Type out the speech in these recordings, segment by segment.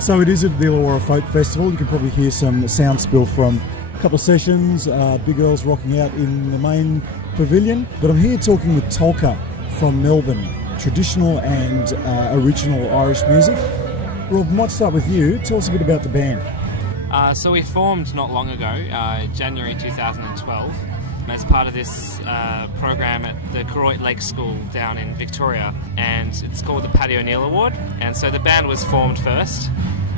So it is at the Illawarra Folk Festival. You can probably hear some sound spill from a couple of sessions, big girls rocking out in the main pavilion. But I'm here talking with Tolka from Melbourne, traditional and original Irish music. Rob, I might start with you. Tell us a bit about the band. So we formed not long ago, January 2012, as part of this program at the Fitzroy Lake School down in Victoria, and it's called the Paddy O'Neill Award. And so the band was formed first,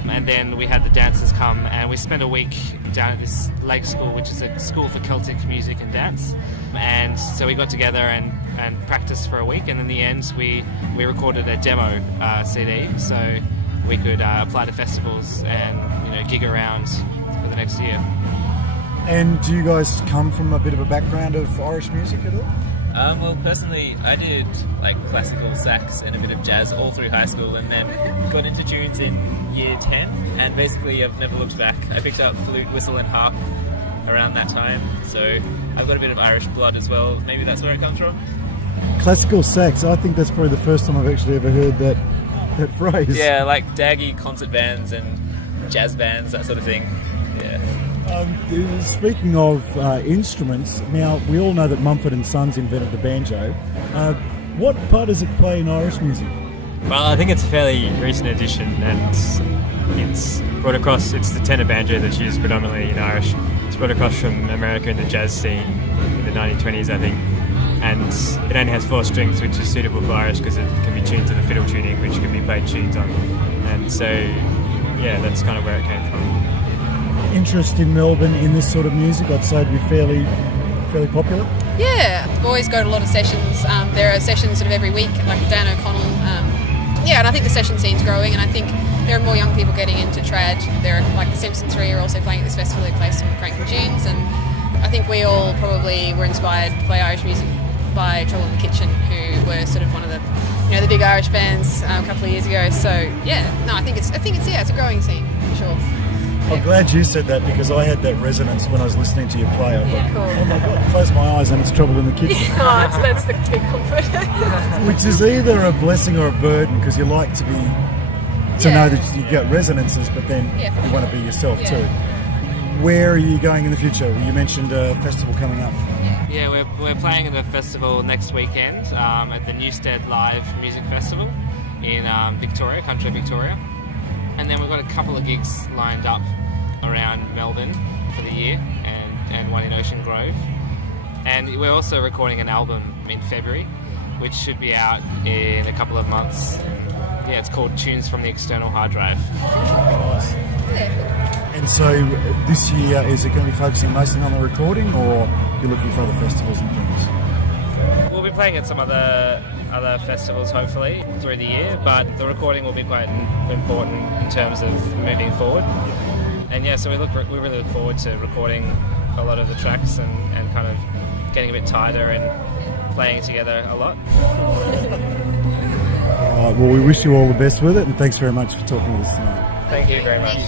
and then we had the dancers come, and we spent a week down at this lake school, which is a school for Celtic music and dance. And so we got together and practiced for a week, and in the end we recorded a demo CD, so we could apply to festivals and gig around for the next year. And do you guys come from a bit of a background of Irish music at all? Well, personally, I did classical sax and a bit of jazz all through high school, and then got into tunes in year 10, and basically I've never looked back. I picked up flute, whistle and harp around that time, so I've got a bit of Irish blood as well. Maybe that's where it comes from. Classical sax, I think that's probably the first time I've actually ever heard that phrase. Yeah, like daggy concert bands and jazz bands, that sort of thing. Yeah. Speaking of instruments, now we all know that Mumford and Sons invented the banjo. What part does it play in Irish music? Well, I think it's a fairly recent addition, and it's brought across. It's the tenor banjo that's used predominantly in Irish. It's brought across from America in the jazz scene in the 1920s, I think. And it only has 4 strings, which is suitable for Irish because it can be tuned to the fiddle tuning, which can be played tunes on. And so, yeah, that's kind of where it came from. Interest in Melbourne in this sort of music, I'd say, to be fairly popular. Yeah, I've always got a lot of sessions. There are sessions sort of every week, like Dan O'Connell. And I think the session scene's growing, and I think there are more young people getting into trad. There are, like the Simpsons 3 are also playing at this festival. They play some cranking tunes, and I think we all probably were inspired to play Irish music by Trouble in the Kitchen, who were sort of one of the the big Irish bands a couple of years ago. So I think it's a growing scene for sure. I'm glad you said that, because I had that resonance when I was listening to you play. I thought, cool. Oh my God, close my eyes and it's Trouble in the Kitchen. That's the big comfort. Which is either a blessing or a burden, because you like to know that you get resonances, but then you want to be yourself too. Where are you going in the future? You mentioned a festival coming up. Yeah, we're playing at the festival next weekend at the Newstead Live Music Festival in Victoria, country Victoria. And then we've got a couple of gigs lined up around Melbourne for the year, and one in Ocean Grove. And we're also recording an album in February, which should be out in a couple of months. Yeah, it's called Tunes from the External Hard Drive. Nice. And so this year, is it going to be focusing mostly on the recording, or you're looking for other festivals and things? We'll be playing at some other festivals hopefully through the year, but the recording will be quite important in terms of moving forward. And so we really look forward to recording a lot of the tracks and kind of getting a bit tighter and playing together a lot. Well, we wish you all the best with it, and thanks very much for talking with us tonight. Thank you very much.